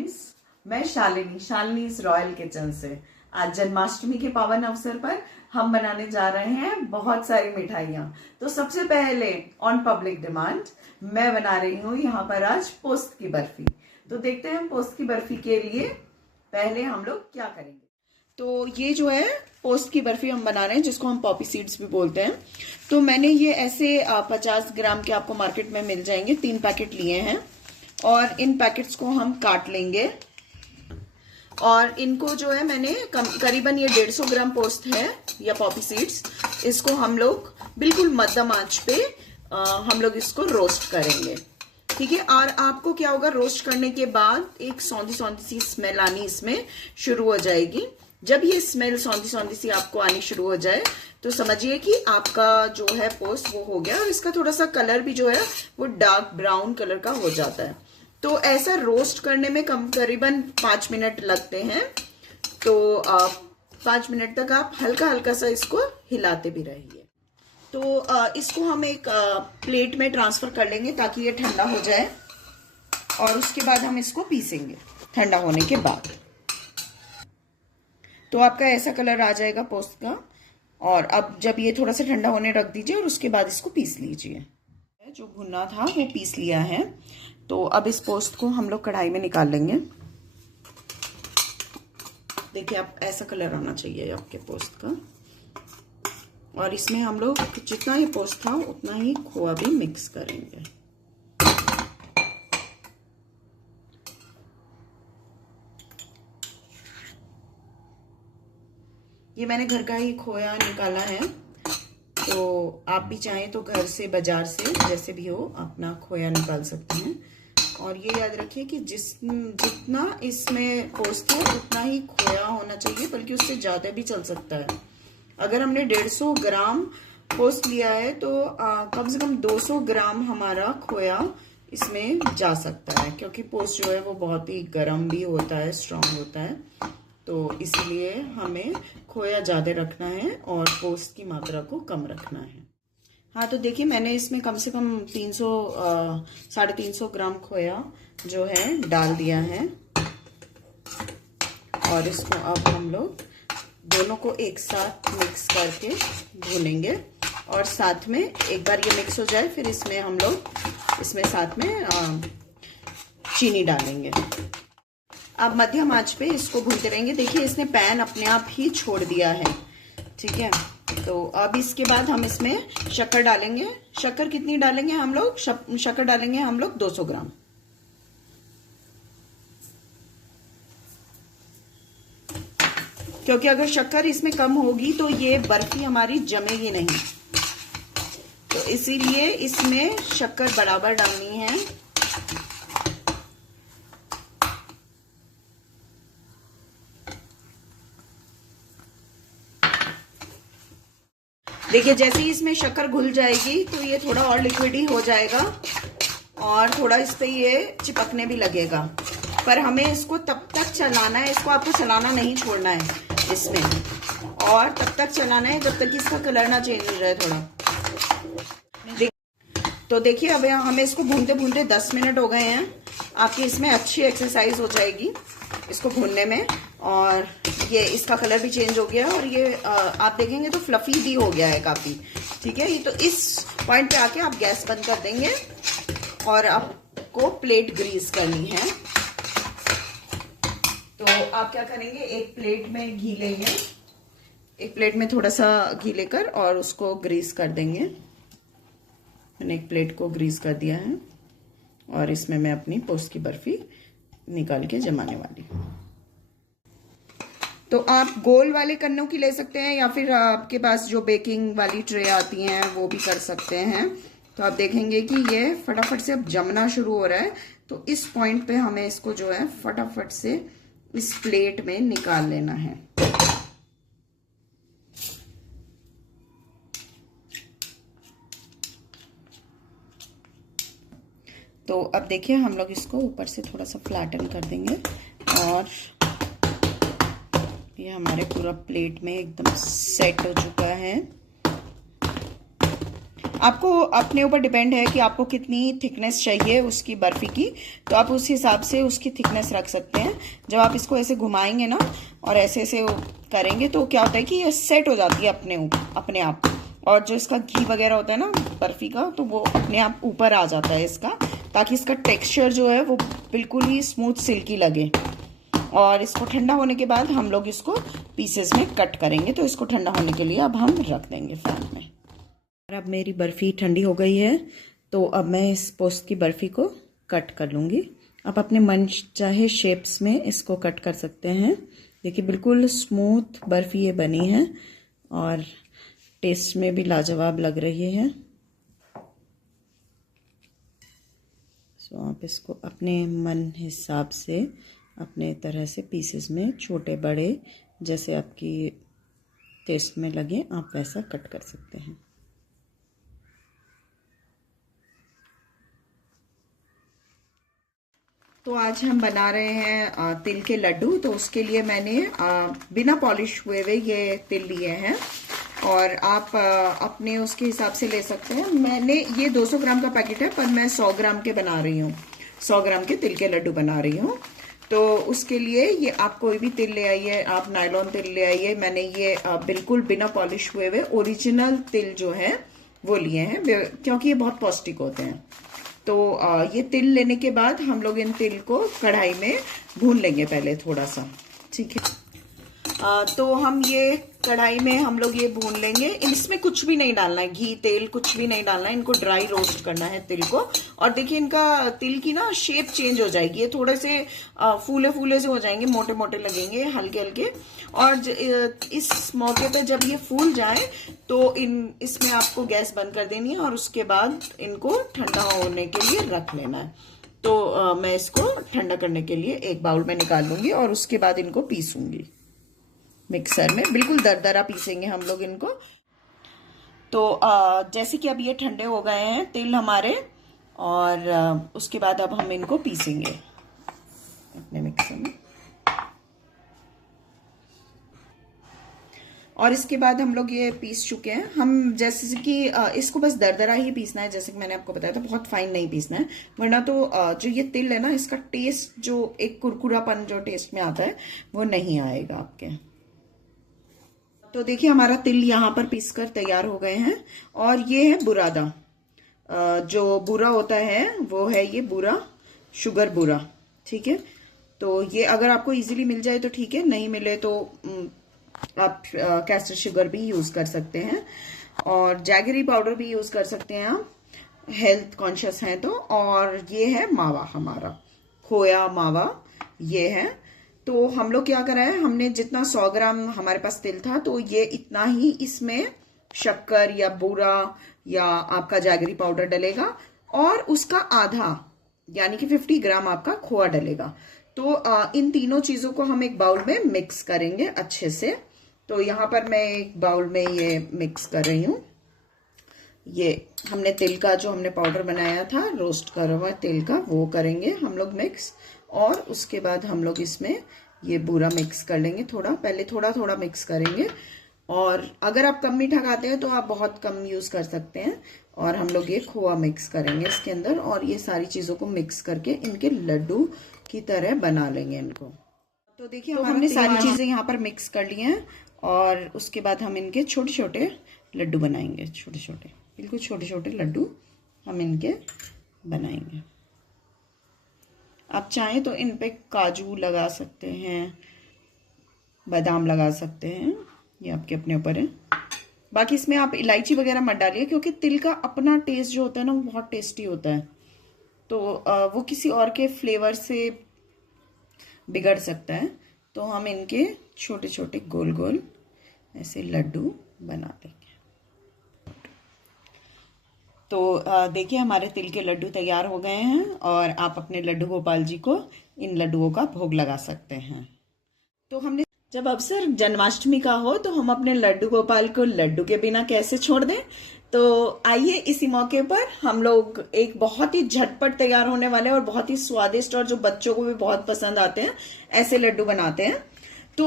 Friends, मैं शालिनी इस royal kitchen से। आज जन्माष्टमी के पावन अवसर पर हम बनाने जा रहे हैं बहुत सारी मिठाइयाँ। तो सबसे पहले ऑन पब्लिक डिमांड मैं बना रही हूँ यहाँ पर आज पोस्त की बर्फी। तो देखते हैं पोस्त की बर्फी के लिए पहले हम लोग क्या करेंगे। तो ये जो है पोस्त की बर्फी हम बना रहे हैं, जिसको हम पॉपी सीड्स भी बोलते हैं। तो मैंने ये ऐसे 50 ग्राम के आपको मार्केट में मिल जाएंगे, 3 पैकेट लिए हैं और इन पैकेट्स को हम काट लेंगे। और इनको जो है मैंने करीबन ये 150 ग्राम पोस्त है या पॉपी सीड्स, इसको हम लोग बिल्कुल मध्यम आंच पे हम लोग इसको रोस्ट करेंगे, ठीक है। और आपको क्या होगा, रोस्ट करने के बाद एक सौंधी सौंधी सी स्मेल आनी इसमें शुरू हो जाएगी। जब ये स्मेल सौंधी सौंधी सी आपको आनी शुरू हो जाए तो समझिए कि आपका जो है पोस्त वो हो गया। और इसका थोड़ा सा कलर भी जो है वो डार्क ब्राउन कलर का हो जाता है। तो ऐसा रोस्ट करने में करीबन 5 मिनट लगते हैं। तो 5 मिनट तक आप हल्का हल्का सा इसको हिलाते भी रहिए। तो इसको हम एक प्लेट में ट्रांसफर कर लेंगे ताकि ये ठंडा हो जाए और उसके बाद हम इसको पीसेंगे ठंडा होने के बाद। तो आपका ऐसा कलर आ जाएगा पोस्त का। और अब जब ये थोड़ा सा ठंडा होने रख दीजिए और उसके बाद इसको पीस लीजिए। जो भुना था वो पीस लिया है। तो अब इस पोस्त को हम लोग कढ़ाई में निकाल लेंगे। देखिए आप ऐसा कलर आना चाहिए आपके पोस्त का। और इसमें हम लोग जितना ही पोस्त था उतना ही खोआ भी मिक्स करेंगे। ये मैंने घर का ही खोया निकाला है। तो आप भी चाहें तो घर से, बाजार से, जैसे भी हो अपना खोया निकाल सकते हैं। और ये याद रखिए कि जितना इसमें पोस्त है उतना ही खोया होना चाहिए, बल्कि उससे ज़्यादा भी चल सकता है। अगर हमने 150 ग्राम पोस्त लिया है तो कम से कम 200 ग्राम हमारा खोया इसमें जा सकता है, क्योंकि पोस्त जो है वो बहुत ही गर्म भी होता है, स्ट्रांग होता है। तो इसलिए हमें खोया ज़्यादा रखना है और पोस्त की मात्रा को कम रखना है। हाँ, तो देखिए मैंने इसमें कम से कम 350 ग्राम खोया जो है डाल दिया है। और इसको अब हम लोग दोनों को एक साथ मिक्स करके भूनेंगे। और साथ में एक बार ये मिक्स हो जाए फिर इसमें हम लोग साथ में चीनी डालेंगे। अब मध्यम आंच पे इसको भूनते रहेंगे। देखिए इसने पैन अपने आप ही छोड़ दिया है, ठीक है। तो अब इसके बाद हम इसमें शक्कर डालेंगे। शक्कर कितनी डालेंगे हम लोग? शक्कर डालेंगे हम लोग 200 ग्राम। क्योंकि अगर शक्कर इसमें कम होगी तो ये बर्फी हमारी जमेगी नहीं। तो इसीलिए इसमें शक्कर बराबर डालनी है। देखिए जैसे ही इसमें शक्कर घुल जाएगी तो ये थोड़ा और लिक्विडी हो जाएगा और थोड़ा इस पे ये चिपकने भी लगेगा। पर हमें इसको तब तक चलाना है, इसको आपको चलाना नहीं छोड़ना है इसमें, और तब तक चलाना है जब तक इसका कलर ना चेंज हो जाए थोड़ा। तो देखिए अब हमें इसको भूनते भूनते 10 मिनट हो गए हैं। आपकी इसमें अच्छी एक्सरसाइज हो जाएगी इसको भूनने में। और ये इसका कलर भी चेंज हो गया और ये आप देखेंगे तो फ्लफी भी हो गया है काफ़ी, ठीक है। ये तो इस पॉइंट पे आके आप गैस बंद कर देंगे और आपको प्लेट ग्रीस करनी है। तो आप क्या करेंगे, एक प्लेट में घी लेंगे, एक प्लेट में थोड़ा सा घी लेकर और उसको ग्रीस कर देंगे। मैंने एक प्लेट को ग्रीस कर दिया है और इसमें मैं अपनी पोस्त की बर्फी निकाल के जमाने वाली हूँ। तो आप गोल वाले कन्नों की ले सकते हैं या फिर आपके पास जो बेकिंग वाली ट्रे आती हैं वो भी कर सकते हैं। तो आप देखेंगे कि ये फटाफट से अब जमना शुरू हो रहा है। तो इस पॉइंट पे हमें इसको जो है फटाफट से इस प्लेट में निकाल लेना है। तो अब देखिए हम लोग इसको ऊपर से थोड़ा सा फ्लैटन कर देंगे और ये हमारे पूरा प्लेट में एकदम सेट हो चुका है। आपको अपने ऊपर डिपेंड है कि आपको कितनी थिकनेस चाहिए उसकी बर्फी की, तो आप उस हिसाब से उसकी थिकनेस रख सकते हैं। जब आप इसको ऐसे घुमाएंगे ना और ऐसे ऐसे करेंगे तो क्या होता है कि ये सेट हो जाती है अपने आप, और जो इसका घी वगैरह होता है ना बर्फी का, तो वो अपने आप ऊपर आ जाता है इसका, ताकि इसका टेक्सचर जो है वो बिल्कुल ही स्मूथ सिल्की लगे। और इसको ठंडा होने के बाद हम लोग इसको पीसेस में कट करेंगे। तो इसको ठंडा होने के लिए अब हम रख देंगे फैन में। अब मेरी बर्फ़ी ठंडी हो गई है, तो अब मैं इस पोस्ट की बर्फ़ी को कट कर लूँगी। आप अपने मन चाहे शेप्स में इसको कट कर सकते हैं। देखिए बिल्कुल स्मूथ बर्फ़ी ये बनी है और टेस्ट में भी लाजवाब लग रही है। सो आप इसको अपने मन हिसाब से अपने तरह से पीसेस में छोटे बड़े जैसे आपकी टेस्ट में लगे आप वैसा कट कर सकते हैं। तो आज हम बना रहे हैं तिल के लड्डू। तो उसके लिए मैंने बिना पॉलिश हुए ये तिल लिए हैं और आप अपने उसके हिसाब से ले सकते हैं। मैंने ये 200 ग्राम का पैकेट है, पर मैं 100 ग्राम के बना रही हूँ, 100 ग्राम के तिल के लड्डू बना रही हूँ। तो उसके लिए ये आप कोई भी तिल ले आइए, आप नायलॉन तिल ले आइए। मैंने ये बिल्कुल बिना पॉलिश हुए हुए ओरिजिनल तिल जो है वो लिए हैं, क्योंकि ये बहुत पौष्टिक होते हैं। तो ये तिल लेने के बाद हम लोग इन तिल को कढ़ाई में भून लेंगे पहले थोड़ा सा, ठीक है। तो हम ये कढ़ाई में हम लोग ये भून लेंगे। इसमें कुछ भी नहीं डालना है, घी तेल कुछ भी नहीं डालना है। इनको ड्राई रोस्ट करना है तिल को। और देखिए इनका तिल की ना शेप चेंज हो जाएगी, ये थोड़े से फूले फूले से हो जाएंगे, मोटे मोटे लगेंगे, हल्के हल्के। और इस मौके पे जब ये फूल जाए तो इसमें आपको गैस बंद कर देनी है और उसके बाद इनको ठंडा होने के लिए रख लेना है। तो मैं इसको ठंडा करने के लिए एक बाउल में निकाल लूंगी और उसके बाद इनको पीसूंगी मिक्सर में। बिल्कुल दरदरा पीसेंगे हम लोग इनको। तो जैसे कि अब ये ठंडे हो गए हैं तिल हमारे, और उसके बाद अब हम इनको पीसेंगे अपने मिक्सर में। और इसके बाद हम लोग ये पीस चुके हैं। हम जैसे कि इसको बस दरदरा ही पीसना है, जैसे कि मैंने आपको बताया था, बहुत फाइन नहीं पीसना है, वरना तो जो ये तिल है ना इसका टेस्ट जो एक कुरकुरापन जो टेस्ट में आता है वो नहीं आएगा आपके। तो देखिए हमारा तिल यहाँ पर पीसकर तैयार हो गए हैं। और ये है बुरादा, जो बूरा होता है वो है ये बूरा, शुगर बूरा, ठीक है। तो ये अगर आपको इजीली मिल जाए तो ठीक है, नहीं मिले तो आप कैस्टर शुगर भी यूज कर सकते हैं और जैगरी पाउडर भी यूज कर सकते हैं आप, हेल्थ कॉन्शियस हैं तो। और ये है मावा, हमारा खोया मावा ये है। तो हम लोग क्या करा है, हमने जितना 100 ग्राम हमारे पास तिल था तो ये इतना ही इसमें शक्कर या बूरा या आपका जैगरी पाउडर डलेगा और उसका आधा यानी कि 50 ग्राम आपका खोआ डलेगा। तो इन तीनों चीजों को हम एक बाउल में मिक्स करेंगे अच्छे से। तो यहाँ पर मैं एक बाउल में ये मिक्स कर रही हूँ। ये हमने तिल का जो हमने पाउडर बनाया था रोस्ट करा हुआ तिल का वो करेंगे हम लोग मिक्स, और उसके बाद हम लोग इसमें ये बूरा मिक्स कर लेंगे। थोड़ा पहले थोड़ा थोड़ा मिक्स करेंगे, और अगर आप कम मीठा खाते हैं तो आप बहुत कम यूज कर सकते हैं। और हम लोग ये खोआ मिक्स करेंगे इसके अंदर, और ये सारी चीजों को मिक्स करके इनके लड्डू की तरह बना लेंगे इनको। तो देखिए तो हमने सारी चीजें यहाँ पर मिक्स कर ली हैं, और उसके बाद हम इनके छोटे छोटे लड्डू बनाएंगे। छोटे छोटे, बिल्कुल छोटे छोटे लड्डू हम इनके बनाएंगे। आप चाहें तो इन पे काजू लगा सकते हैं, बादाम लगा सकते हैं, ये आपके अपने ऊपर है। बाकी इसमें आप इलायची वगैरह मत डालिए, क्योंकि तिल का अपना टेस्ट जो होता है ना वो बहुत टेस्टी होता है, तो वो किसी और के फ्लेवर से बिगड़ सकता है। तो हम इनके छोटे छोटे गोल गोल ऐसे लड्डू बना देंगे। तो देखिए हमारे तिल के लड्डू तैयार हो गए हैं, और आप अपने लड्डू गोपाल जी को इन लड्डुओं का भोग लगा सकते हैं। तो हमने जब अवसर जन्माष्टमी का हो तो हम अपने लड्डू गोपाल को लड्डू के बिना कैसे छोड़ दें। तो आइए इसी मौके पर हम लोग एक बहुत ही झटपट तैयार होने वाले और बहुत ही स्वादिष्ट और जो बच्चों को भी बहुत पसंद आते हैं ऐसे लड्डू बनाते हैं। तो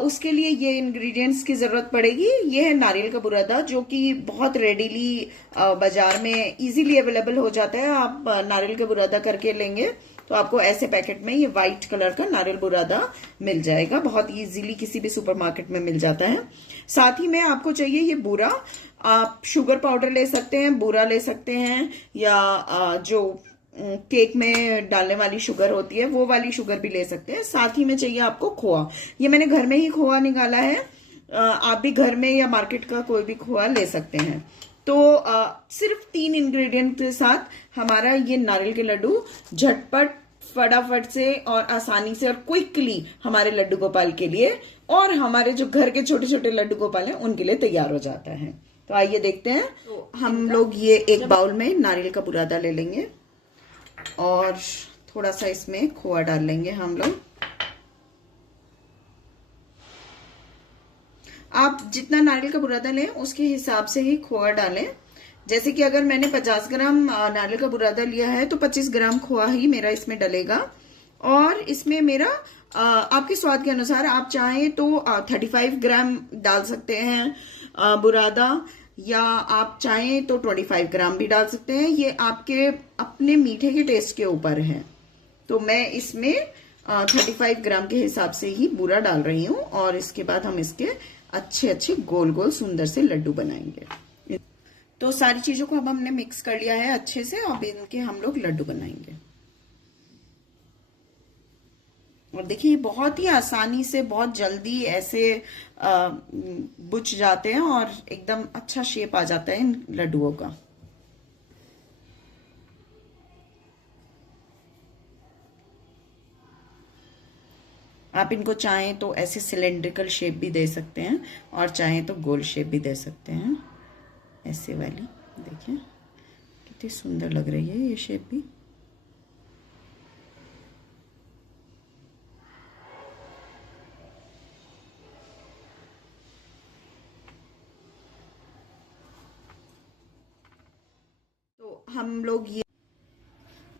उसके लिए ये इंग्रेडिएंट्स की जरूरत पड़ेगी। ये है नारियल का बुरादा, जो कि बहुत रेडीली बाजार में इजीली अवेलेबल हो जाता है। आप नारियल का बुरादा करके लेंगे तो आपको ऐसे पैकेट में ये व्हाइट कलर का नारियल बुरादा मिल जाएगा, बहुत इजीली किसी भी सुपरमार्केट में मिल जाता है। साथ ही में आपको चाहिए ये बूरा। आप शुगर पाउडर ले सकते हैं, बूरा ले सकते हैं, या जो केक में डालने वाली शुगर होती है वो वाली शुगर भी ले सकते हैं। साथ ही में चाहिए आपको खोआ। ये मैंने घर में ही खोआ निकाला है, आप भी घर में या मार्केट का कोई भी खोआ ले सकते हैं। तो सिर्फ 3 इंग्रेडिएंट के साथ हमारा ये नारियल के लड्डू झटपट, फटाफट से और आसानी से और क्विकली हमारे लड्डू गोपाल के लिए और हमारे जो घर के छोटे छोटे लड्डू गोपाल हैं उनके लिए तैयार हो जाता है। तो आइए देखते हैं। तो हम लोग ये एक बाउल में नारियल का बुरादा ले लेंगे और थोड़ा सा इसमें खोआ डाल लेंगे हम लोग। आप जितना नारियल का बुरादा लें उसके हिसाब से ही खोआ डालें। जैसे कि अगर मैंने 50 ग्राम नारियल का बुरादा लिया है तो 25 ग्राम खोआ ही मेरा इसमें डलेगा। और इसमें मेरा आपके स्वाद के अनुसार आप चाहें तो 35 ग्राम डाल सकते हैं बुरादा, या आप चाहें तो 25 ग्राम भी डाल सकते हैं। ये आपके अपने मीठे के टेस्ट के ऊपर है। तो मैं इसमें 35 ग्राम के हिसाब से ही बूरा डाल रही हूँ और इसके बाद हम इसके अच्छे अच्छे गोल गोल सुंदर से लड्डू बनाएंगे। तो सारी चीजों को अब हमने मिक्स कर लिया है अच्छे से। अब इनके हम लोग लड्डू बनाएंगे। और देखिए बहुत ही आसानी से, बहुत जल्दी ऐसे बुझ जाते हैं और एकदम अच्छा शेप आ जाता है इन लड्डुओं का। आप इनको चाहें तो ऐसे सिलेंड्रिकल शेप भी दे सकते हैं और चाहें तो गोल शेप भी दे सकते हैं, ऐसे वाली। देखिए कितनी सुंदर लग रही है ये शेप भी। तो हम लोग ये,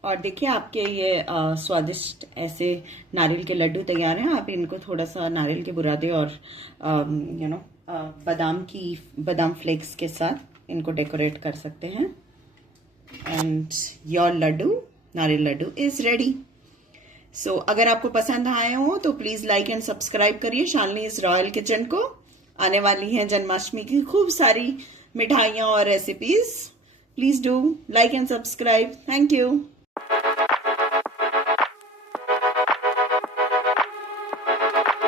और देखिए आपके ये स्वादिष्ट ऐसे नारियल के लड्डू तैयार हैं। आप इनको थोड़ा सा नारियल के बुरादे और बादाम फ्लेक्स के साथ इनको डेकोरेट कर सकते हैं। एंड योर लड्डू, नारियल लड्डू इज रेडी। सो अगर आपको पसंद आए हो तो प्लीज लाइक एंड सब्सक्राइब करिए शालिनीज रॉयल किचन को। आने वाली हैं जन्माष्टमी की खूब सारी मिठाइयाँ और recipes. Please do like and subscribe. Thank you.